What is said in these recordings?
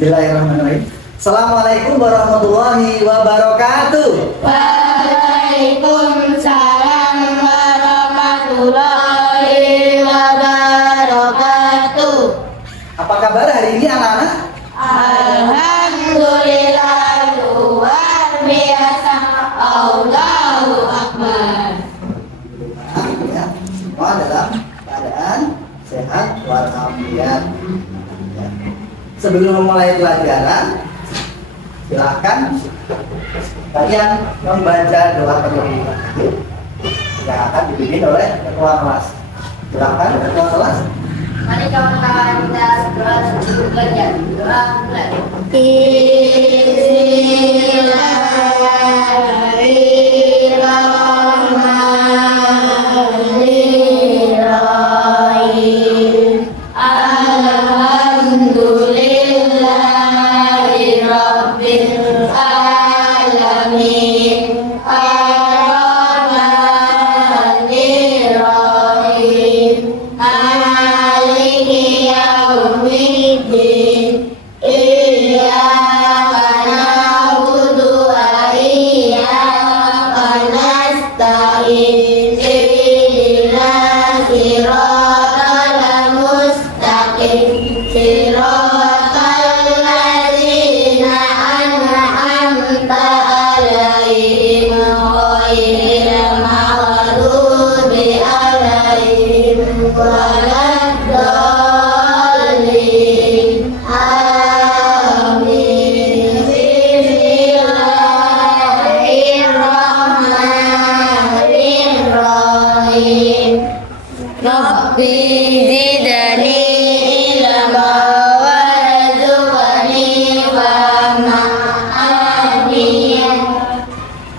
Bismillahirrahmanirrahim. Assalamualaikum warahmatullahi wabarakatuh. Waalaikumsalam warahmatullahi wabarakatuh. Apa kabar hari ini anak-anak? Alhamdulillah, luar biasa. Allahu Akbar. Ya, semua dalam keadaan sehat walafiat. Ya. Sebelum memulai pelajaran, silakan kalian membaca doa terlebih dahulu yang akan dipimpin oleh ketua kelas. Silakan ketua kelas. Mari kawan-kawan kita berdoa sebelum belajar. Doa mulai. Bismillahirrahmanirrahim. Alhamdulillahi rabbil alamin. Ar-Rahmanir-Rahim. Maliki yaumiddin. Iyyaka na'budu wa iyyaka nasta'in. Ihdinas siratal mustaqim. Siratal ladzina an'amta 'alaihim ghairil maghdubi 'alaihim waladdallin. Amin. Bismillahirrahmanirrahim. Rabbi zidni ilma warzuqni fahma. Amin.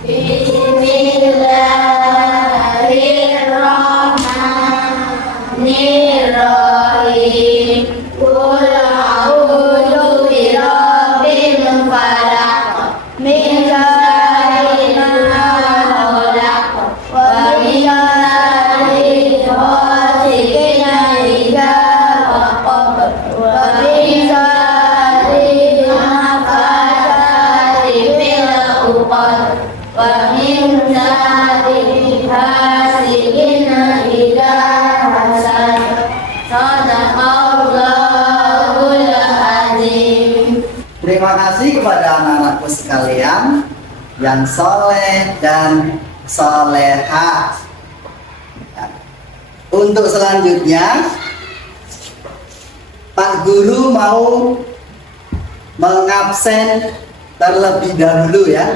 Bismillahirrahmanirrahim. Qul a'udzu birabbil falaq min syarri ma khalaq wa min syarri ghasiqin idza waqab wa min syarri nafathati fil 'uqad wa min syarri hasidin idza hasad. Sadaqallahul azim. Terima kasih kepada anak-anakku sekalian yang soleh dan solehah. Ya. Untuk selanjutnya, Pak Guru mau mengabsen terlebih dahulu ya.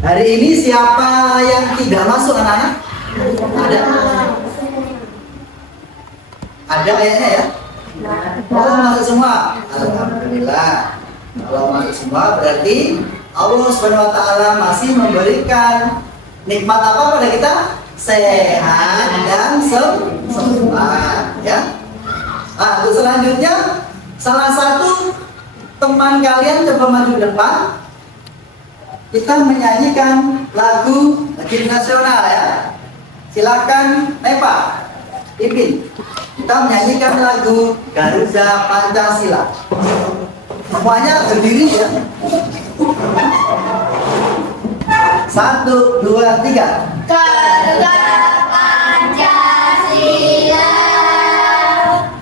Hari ini siapa yang tidak masuk anak-anak? Ada? Ada kayaknya ya? Oh, masuk semua. Alhamdulillah. Kalau masuk semua berarti Allah Subhanahu wa taala masih memberikan nikmat apa pada kita? Sehat dan sempurna, ya. Nah, untuk selanjutnya salah satu teman kalian coba maju ke depan. Kita menyanyikan lagu himne nasional ya. Silakan Nepa, pimpin. Kita menyanyikan lagu Garuda Pancasila. Semuanya berdiri ya. 1, 2, 3. Garuda Pancasila,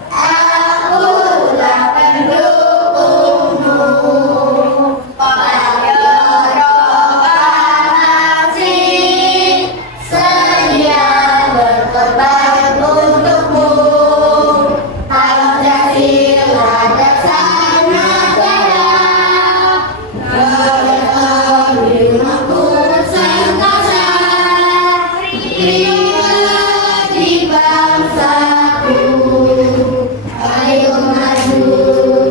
akulah pendukungmu. Pada proklamasi, sedia berkorban untukmu. Pancasila laksana negara, berkabimku sentosa. Di bangsaku, ayo maju,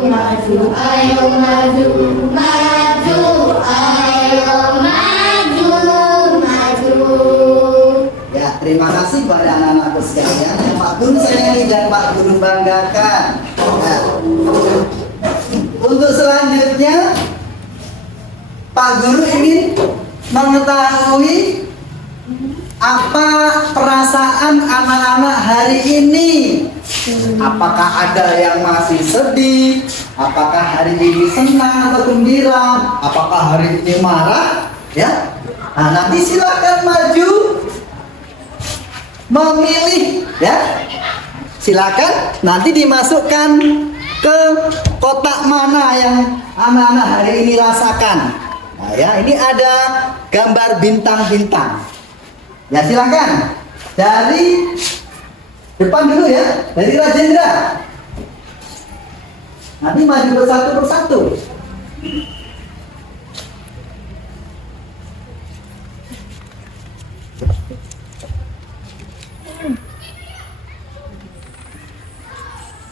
maju, ayo maju, maju, ayo maju, maju. Ya, terima kasih kepada anak-anakku sekalian yang Pak Guru sayangi dan Pak Guru banggakan. Nah, untuk selanjutnya Pak Guru ingin mengetahui apa perasaan anak-anak hari ini Apakah ada yang masih sedih? Apakah hari ini senang atau gembira? Apakah hari ini marah? Ya. Nah, nanti silakan maju memilih, ya. Silakan nanti dimasukkan ke kotak mana yang anak-anak hari ini rasakan. Nah, ya, ini ada gambar bintang-bintang. Ya, silakan. Dari depan dulu ya, dari Rajendra. Nanti maju bersatu persatu.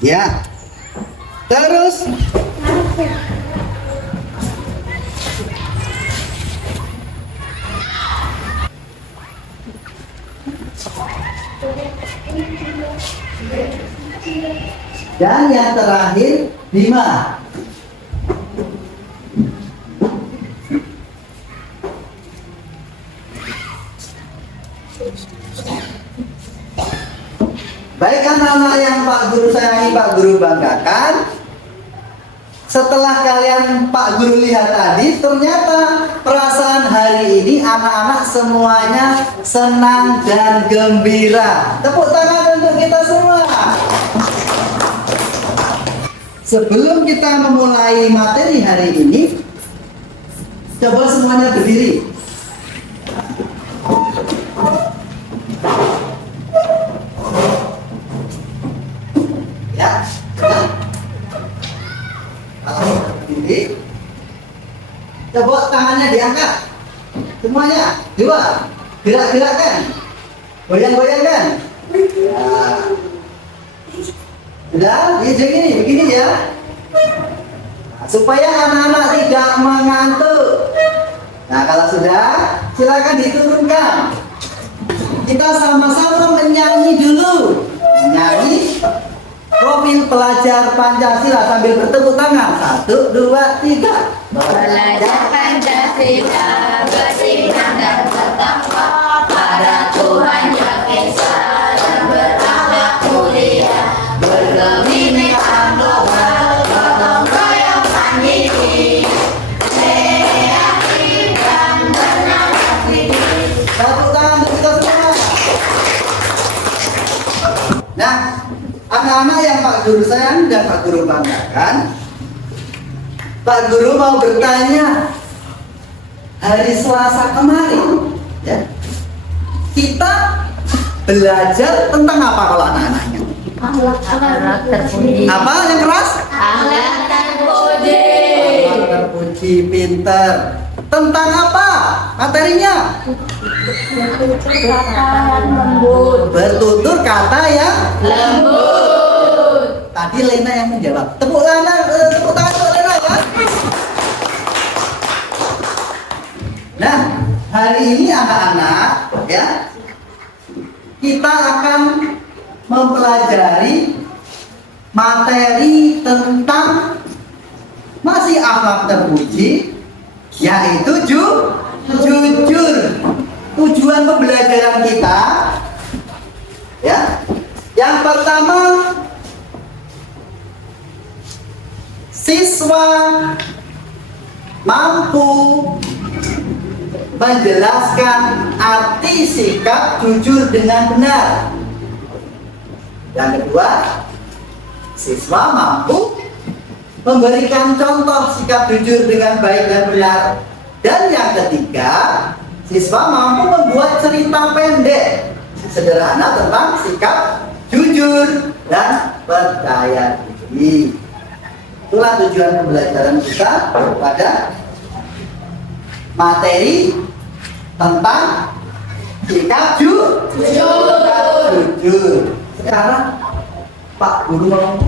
Ya. Terus dan yang terakhir 5. Baik anak-anak yang Pak Guru sayangi, Pak Guru banggakan. Setelah kalian Pak Guru lihat tadi, ternyata perasaan hari ini anak-anak semuanya senang dan gembira. Tepuk tangan untuk kita semua. Sebelum kita memulai materi hari ini, coba semuanya berdiri. Ya. Kalau berdiri, coba tangannya diangkat. Semuanya, coba gerak-gerakkan, goyang-goyangkan. Ya. Sudah, begini ya. Nah, supaya anak-anak tidak mengantuk. Nah, kalau sudah, silakan diturunkan. Kita sama-sama menyanyi dulu. Menyanyi profil pelajar Pancasila sambil bertepuk tangan. 1, 2, 3. Belajar Pancasila, bersinar dan bertakwa pada Tuhan yang esa dan berakhlak mulia, berkebhinneka global, gotong royong mandiri, meyakinkan bernafas diri. Tepuk tangan untuk kita semua. Nah, anak-anak yang Pak Guru sayang dan Pak Guru banggakan, Pak Guru mau bertanya, hari Selasa kemarin, ya, kita belajar tentang apa kalau anak-anaknya? Akhlak terpuji. Apa yang keras? Akhlak terpuji. Akhlak terpuji, pinter. Tentang apa materinya? Kata yang lembut. Bertutur kata yang Lembut. Tadi Lena yang menjawab. Tepuk tangan untuk Lena ya. Nah, hari ini anak-anak ya, kita akan mempelajari materi tentang masih akhlak terpuji, yaitu jujur. Tujuan pembelajaran kita ya, yang pertama, siswa mampu menjelaskan arti sikap jujur dengan benar. Yang kedua, siswa mampu memberikan contoh sikap jujur dengan baik dan benar. Dan yang ketiga, siswa mampu membuat cerita pendek sederhana tentang sikap jujur dan percaya diri. Itulah tujuan pembelajaran kita pada materi tentang sikap jujur. Sekarang Pak Guru mau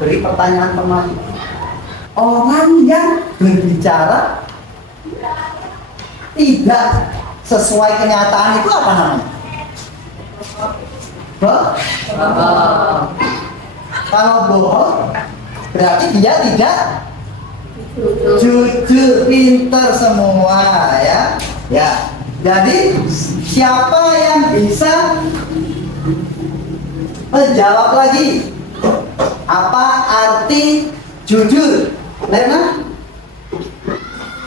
beri pertanyaan teman. Orang yang berbicara tidak sesuai kenyataan itu apa namanya? Kalau bohong berarti dia tidak jujur, pinter semua ya. Ya. Jadi siapa yang bisa menjawab lagi Apa arti jujur? Lena?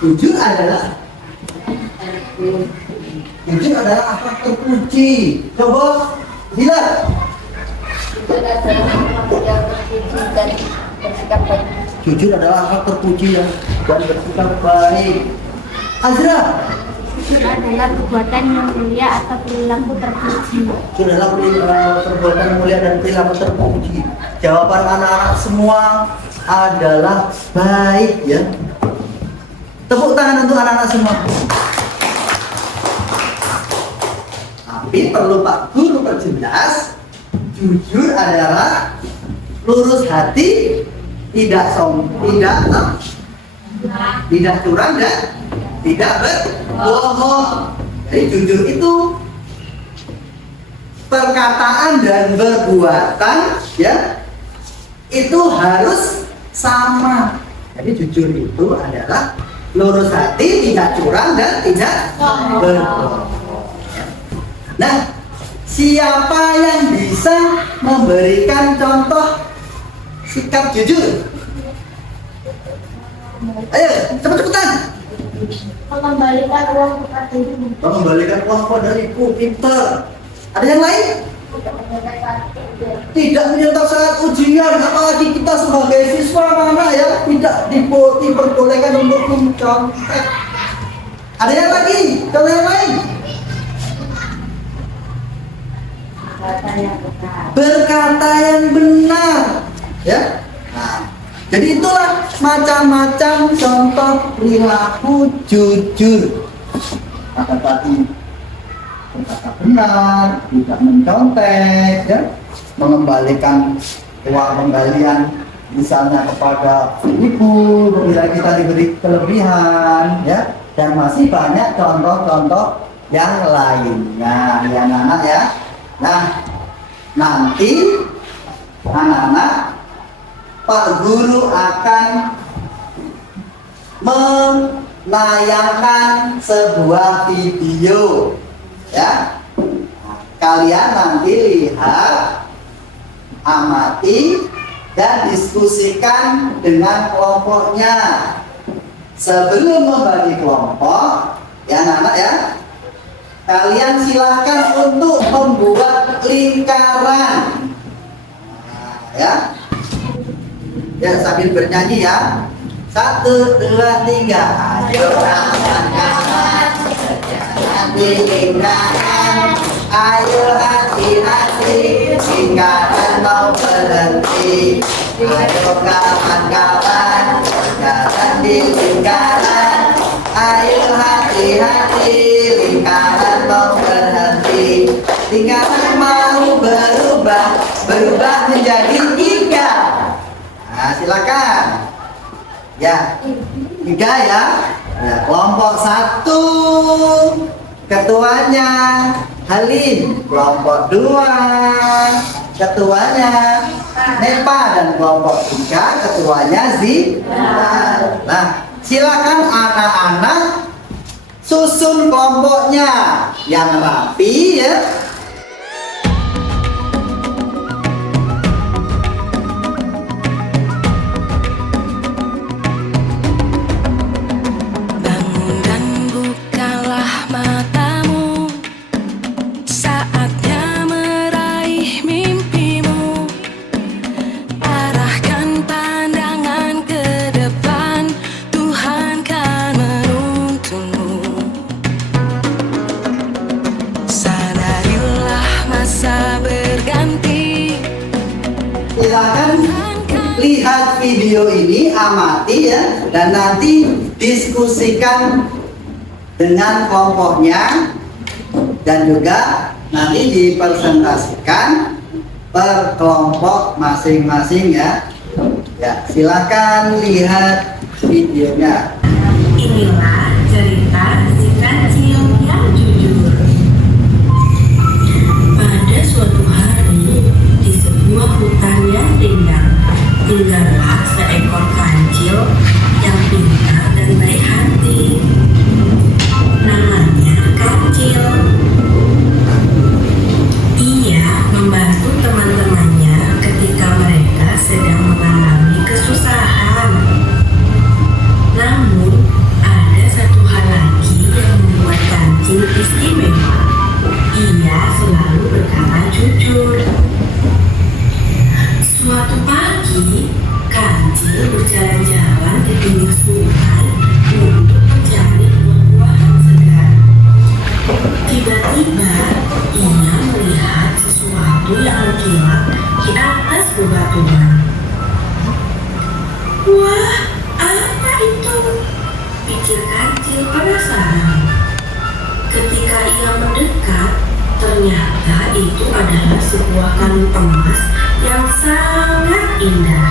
Jujur adalah akhlak terpuji. Coba bilang. Itu adalah yang terpuji dan bersikap baik. Jujur adalah akhlak terpuji dan bersikap baik. Azra. Jujur adalah perbuatan yang mulia atau perilaku terpuji. Jujur adalah perbuatan mulia dan perilaku terpuji. Jawaban anak-anak semua adalah baik ya. Tepuk tangan untuk anak-anak semua. Tapi perlu Pak Guru perjelas, jujur adalah lurus hati, tidak curang dan tidak berbohong. Jadi jujur itu perkataan dan perbuatan ya itu harus sama. Jadi jujur itu adalah lurus hati, tidak curang dan tidak berbohong. Nah, siapa yang bisa memberikan contoh sikap jujur? Ayo, cepet-cepetan. Mengembalikan uang kepada ibu. Mengembalikan uang kepada ibu, pinter. Ada yang lain? Tidak menyentak saat ujian, apalagi kita sebagai siswa mana ya tidak diperbolehkan untuk mencontek. Ada yang lagi? Contoh yang lain? Berkata yang benar, ya. Nah, jadi itulah macam-macam contoh perilaku jujur. Kata tadi berkata benar, tidak mencontek, ya, mengembalikan uang pembalian misalnya kepada ibu bila kita diberi kelebihan, ya, dan masih banyak contoh-contoh yang lainnya, ya anak-anak ya. Nah, nanti anak-anak Pak Guru akan menayangkan sebuah video ya. Kalian nanti lihat, amati dan diskusikan dengan kelompoknya. Sebelum membagi kelompok ya anak-anak ya, kalian silahkan untuk membuat lingkaran. Nah, ya. Ya, sambil bernyanyi ya. 1, 2, 3. Ayo kawan-kawan, berjalan di lingkaran. Ayo hati-hati, lingkaran mau berhenti. Ayo kawan-kawan, berjalan di lingkaran. Ayo hati-hati, lingkaran mau berhenti. Lingkaran mau berubah menjadi 3. Nah, silakan. Ya, 3 ya. Nah, kelompok 1 ketuanya Halim, kelompok 2 ketuanya Nepa, dan kelompok 3 ketuanya Zidar. Nah, silakan anak-anak susun kelompoknya yang rapi ya. Bangun dan bukalah matamu, saatnya meraih mimpimu. Arahkan pandangan ke depan, Tuhan kan menuntunmu. Sadarilah masa berganti. Silakan lihat video ini, amati ya, dan nanti diskusikan dengan kelompoknya, dan juga nanti dipresentasikan per kelompok masing-masing ya. Ya, silakan lihat videonya. Inilah cerita si kancil yang jujur. Pada suatu hari, di sebuah hutan yang rindang, tinggallah seekor kancil yang pintar dan baik hati. Namanya Kancil. Ia membantu teman-temannya ketika mereka itu adalah sebuah kalung emas yang sangat indah.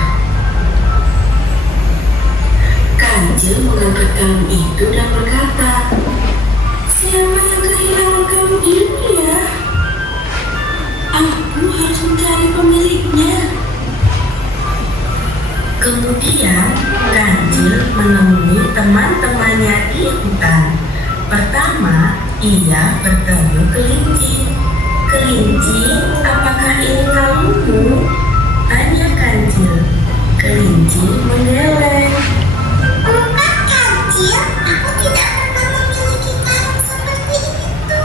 Kancil mengangkat kalung itu dan berkata, "Siapa yang kehilangan kalung ini ya? Aku harus mencari pemiliknya." Kemudian Kancil menemui teman-temannya di hutan. Pertama, ia bertemu kelinci. "Kelinci, apakah ini kalungmu?" tanya Kancil. Kelinci menggeleng. Bukan Kancil, aku tidak pernah memiliki kalung seperti itu.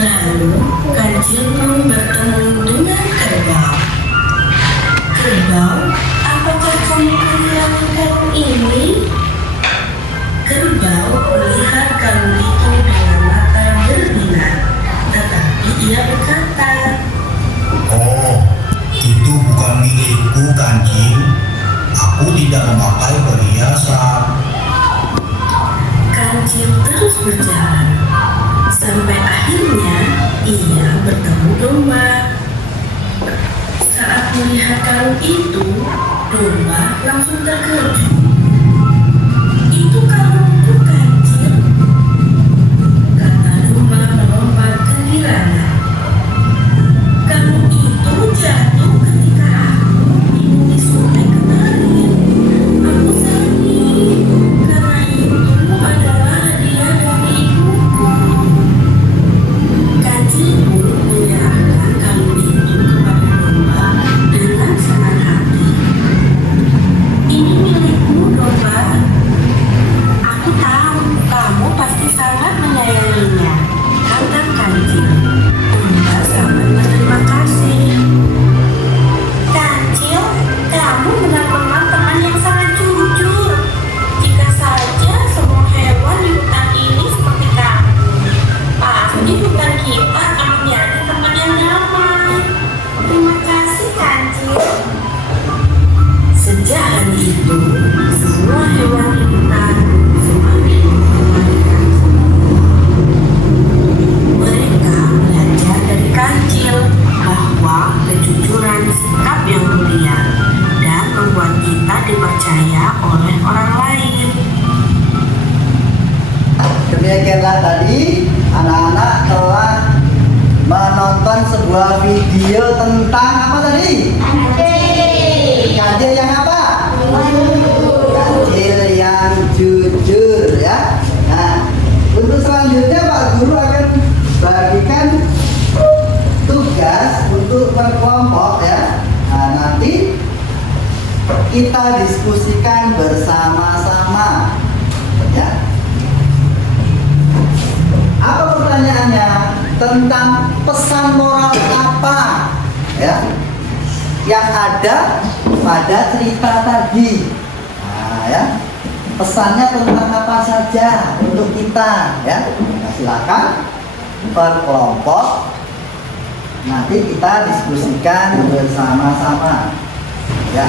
Lalu Kancil pun bertemu dengan kerbau. "Kerbau, apakah kamu kehilangan kalung ini?" Kerbau melihat kalung itu dengan mata berbinar, tetapi ia berkata, Oh, itu bukan milikku, Kancil. Aku tidak memakai perhiasan. Kancil terus berjalan, sampai akhirnya ia bertemu domba. Saat melihat kalung itu, domba langsung terkejut. "Itu kalungku, Kancil," kata domba melompat kegirangan. "Kalung itu jatuh ketika aku minum di sungai kemarin. Aku sedih, karena itu adalah hadiah dari ibuku." Kancil pun menyerahkan kalung itu kepada domba dengan senang hati. "Ini milikmu, domba. Aku tahu kamu pasti sangat menyayanginya," kata Kancil. Domba sangat berterima kasih. "Kancil, kamu benar-benar teman yang sangat jujur. Jika saja semua hewan di hutan ini seperti kamu, pasti hutan kita akan menjadi tempat yang damai." "Terima kasih, Kancil." Sejak hari itu, semua hewan di hutan semakin memperhatikan mereka belajar dari Kancil bahwa kejujuran sikap yang mulia dan membuat kita dipercaya oleh orang lain. Demikianlah tadi anak-anak telah menonton sebuah video tentang apa tadi? Kancil yang apa? Kancil yang jujur ya. Nah, untuk selanjutnya Pak Guru akan bagikan tugas untuk berkelompok ya. Nah, nanti kita diskusikan bersama-sama ya. Apa pertanyaannya? Tentang pesan moral apa ya yang ada pada cerita tadi. Nah, ya. Pesannya tentang apa saja untuk kita ya. Nah, silakan berkelompok. Nanti kita diskusikan bersama-sama ya.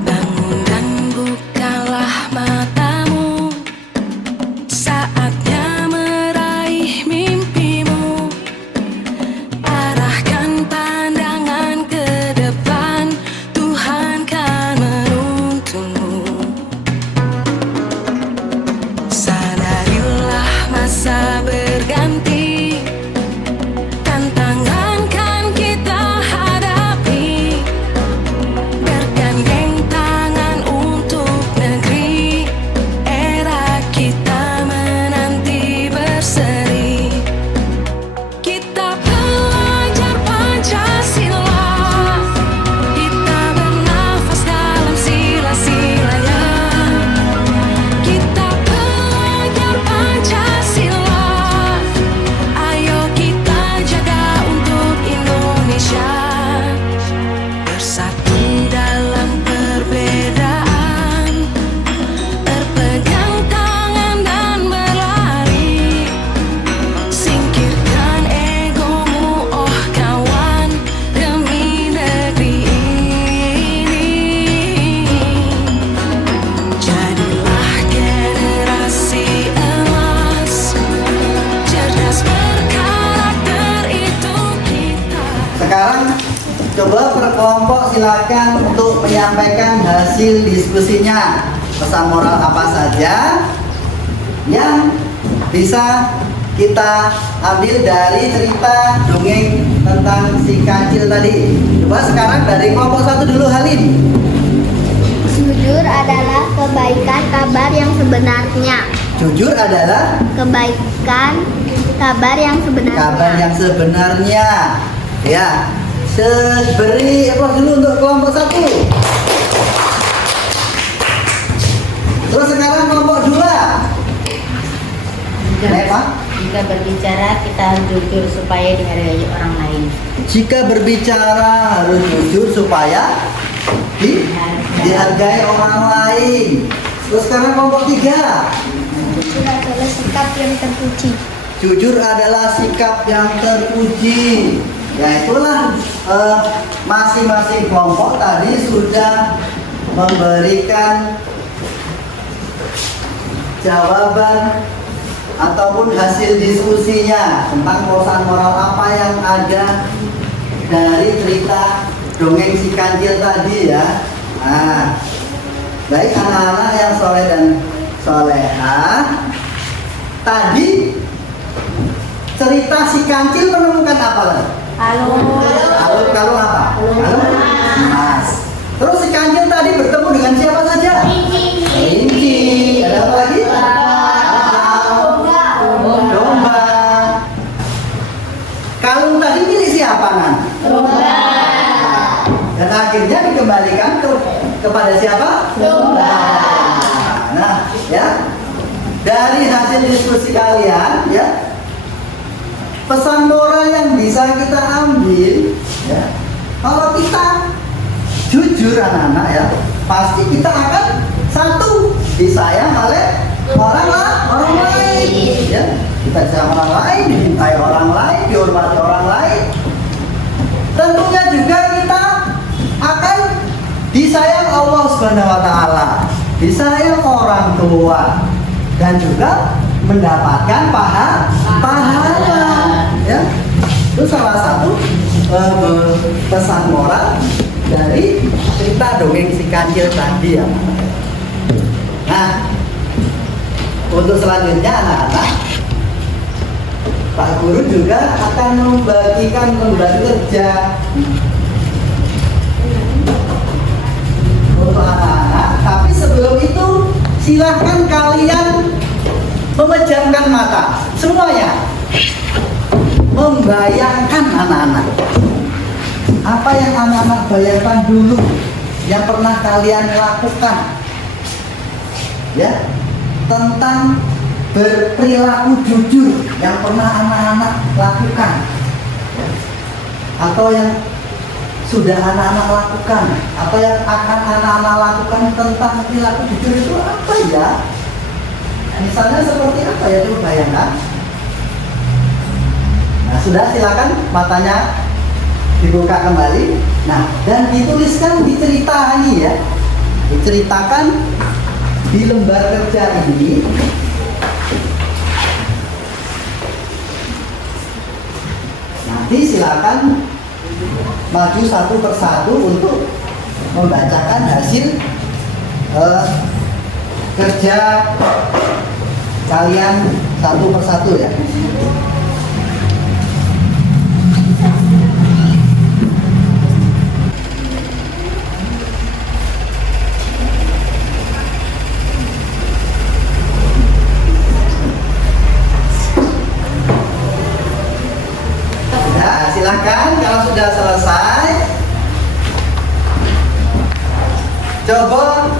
Bangun dan bukalah matamu, saatnya meraih mimpimu. Arahkan pandangan ke depan, Tuhan silakan untuk menyampaikan hasil diskusinya. Pesan moral apa saja yang bisa kita ambil dari cerita dongeng tentang si kancil tadi. Coba sekarang dari kelompok 1 dulu, Halim. Jujur adalah kebaikan kabar yang sebenarnya. Jujur adalah Kebaikan kabar yang sebenarnya. kabar yang sebenarnya. Ya, beri applause dulu untuk kelompok 1. Terus sekarang kelompok 2. Apa? Jika berbicara kita harus jujur supaya dihargai orang lain. Jika berbicara harus jujur supaya dihargai orang lain. Terus sekarang kelompok 3. Jujur adalah sikap yang terpuji. Jujur adalah sikap yang terpuji. Ya itulah masing-masing kelompok tadi sudah memberikan jawaban ataupun hasil diskusinya tentang pesan moral apa yang ada dari cerita dongeng si kancil tadi ya. Nah, baik anak-anak yang soleh dan solehah, tadi cerita si kancil menemukan apa lagi? Kalung apa? Kalung emas. Terus si kancil tadi bertemu dengan siapa saja? Kelinci. Ada apa lagi? Domba. Kalung tadi milik siapa, Nan? Domba. Dan akhirnya dikembalikan kepada siapa? Domba. Nah, ya. Dari hasil diskusi kalian, ya, pesan moral yang bisa kita ambil, ya, kalau kita jujur anak-anak ya, pasti kita akan satu disayang oleh orang lain, ya, kita disayang orang lain, dicintai orang lain, dihormati orang lain. Tentunya juga kita akan disayang Allah Subhanahu wa taala, disayang orang tua, dan juga mendapatkan pahala, ya. Itu salah satu pesan moral dari cerita dongeng si kancil tadi ya. Nah, untuk selanjutnya anak-anak, Pak Guru juga akan membagikan lembar kerja untuk anak-anak. Tapi sebelum itu silahkan kalian memejamkan mata semuanya, membayangkan anak-anak apa yang anak-anak bayangkan dulu yang pernah kalian lakukan, ya, tentang berperilaku jujur yang pernah anak-anak lakukan, ya, atau yang sudah anak-anak lakukan, atau yang akan anak-anak lakukan tentang perilaku jujur itu apa ya? Misalnya seperti apa ya, coba bayangkan. Nah, sudah, silakan matanya dibuka kembali. Nah, dan dituliskan di cerita ini ya, diceritakan di lembar kerja ini. Nanti silakan maju satu persatu untuk membacakan hasil kerja kalian satu persatu ya. Nah, silahkan kalau sudah selesai, coba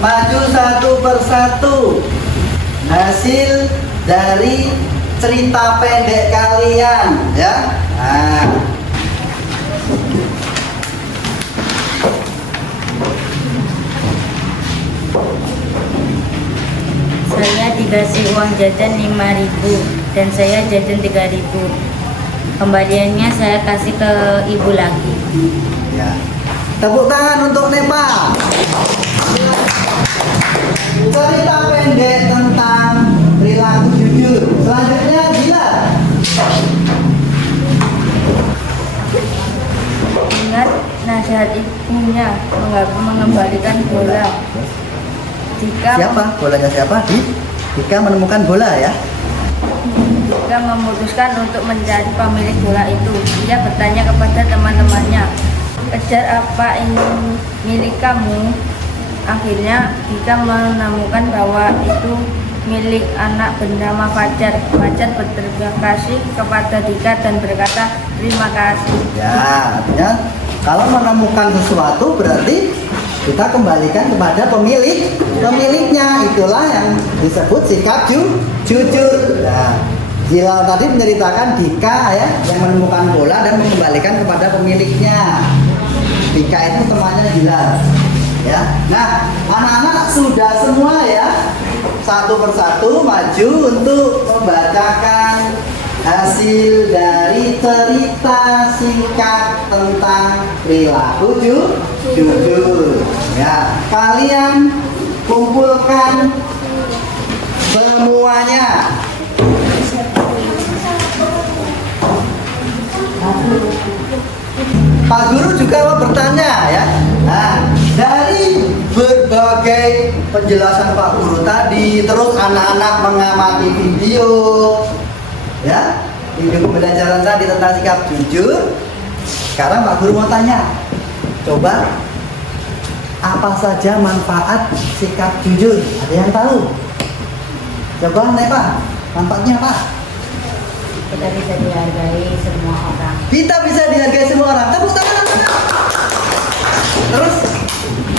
maju satu persatu hasil dari cerita pendek kalian ya. Nah, Saya dikasih uang jajan 5.000 dan saya jajan 3.000. Kembaliannya saya kasih ke ibu lagi. ya. Tepuk tangan untuk Nepal. Cerita pendek tentang perilaku jujur. Selanjutnya Bila. mengingat nasihat ibunya mengembalikan bola. Siapa? Bolanya siapa? Dika menemukan bola ya. Dika memutuskan untuk mencari pemilik bola itu. Ia bertanya kepada teman-temannya, kejar apa ini milik kamu? Akhirnya Dika menemukan bahwa itu milik anak bernama Fajar. Fajar berterima kasih kepada Dika dan berkata terima kasih. Ya, artinya kalau menemukan sesuatu berarti kita kembalikan kepada pemiliknya. Itulah yang disebut sikap jujur. Nah, Zilal tadi menceritakan Dika ya yang menemukan bola dan mengembalikan kepada pemiliknya. Dika itu temannya Zilal. Ya. Nah, anak-anak sudah semua ya satu persatu maju untuk membacakan hasil dari cerita singkat tentang perilaku jujur. Ya, kalian kumpulkan semuanya. Pak Guru juga mau bertanya ya. Nah, dari berbagai penjelasan Pak Guru tadi, terus anak-anak mengamati video, ya, video pembelajaran tadi tentang sikap jujur. Sekarang Pak Guru mau tanya, coba apa saja manfaat sikap jujur? Ada yang tahu? Coba nih Pak, manfaatnya apa? Kita bisa dihargai semua orang. Kita bisa dihargai semua orang. Tepuk tangan. Terus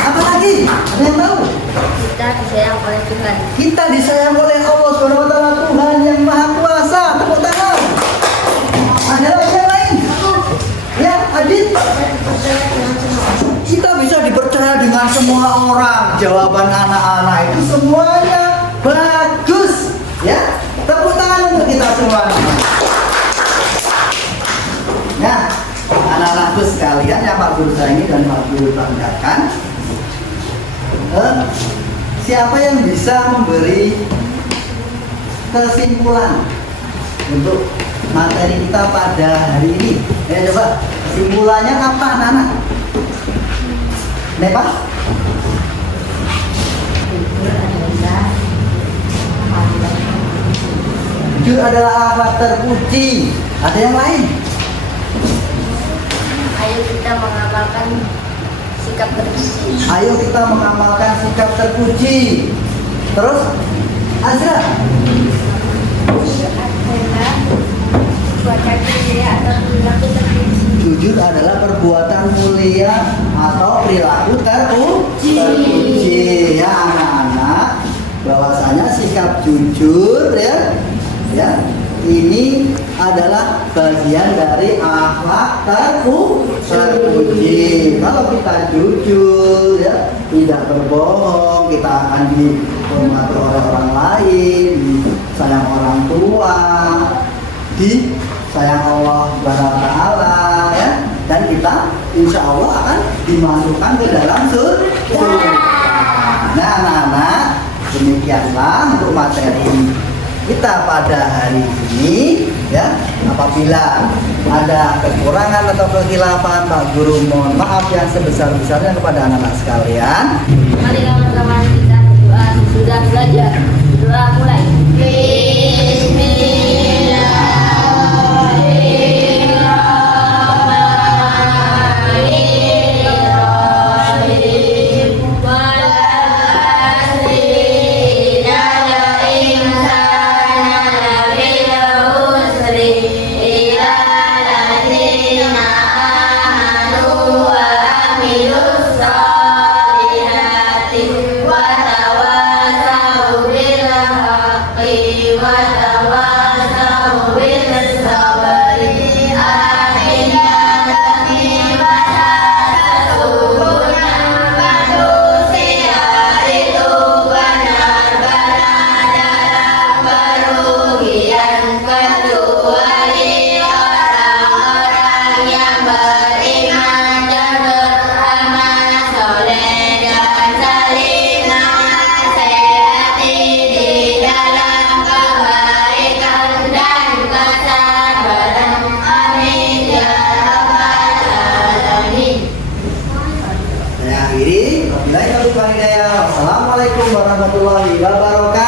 apa lagi? Ada yang tahu? Kita disayang oleh Tuhan. Kita disayang oleh Allah Subhanahu wa taala, Tuhan yang Maha Kuasa. Tepuk tangan. Ada lagi yang lain? Ya, Adit. Kita bisa dipercaya dengan semua orang. Jawaban anak-anak itu semuanya bagus. Ya, tepuk tangan untuk kita semua. Nah, anak-anakku sekalian yang Pak Guru sayangi dan Pak Guru banggakan, siapa yang bisa memberi kesimpulan untuk materi kita pada hari ini? Ya coba, kesimpulannya apa anak-anak? Nih Pak? Jujur adalah akhlak terpuji. Ada yang lain? Ayo kita mengamalkan sikap terpuji. Ayo kita mengamalkan sikap terpuji. Terus, Azra? Jujur adalah perbuatan mulia atau perilaku terpuji. Ya anak-anak, bahwasanya sikap jujur ya ini adalah bagian dari akhlak terpuji. Kalau kita jujur ya, tidak berbohong, kita akan dihormati oleh orang lain, disayang orang tua, disayang Allah Subhanahu wa taala ya, dan kita insya Allah akan dimasukkan ke dalam surga. Nah, anak-anak, demikianlah untuk materi kita pada hari ini ya. Apabila ada kekurangan atau kekhilafan, Pak Guru mohon maaf yang sebesar-besarnya kepada anak-anak sekalian. Mari kawan-kawan kita berdoa. Sudah belajar. Doa mulai. wa tawasau bil haqqi wa akhiri. Wabillahi taufiq wal hidayah. Wassalamualaikum warahmatullahi wabarakatuh.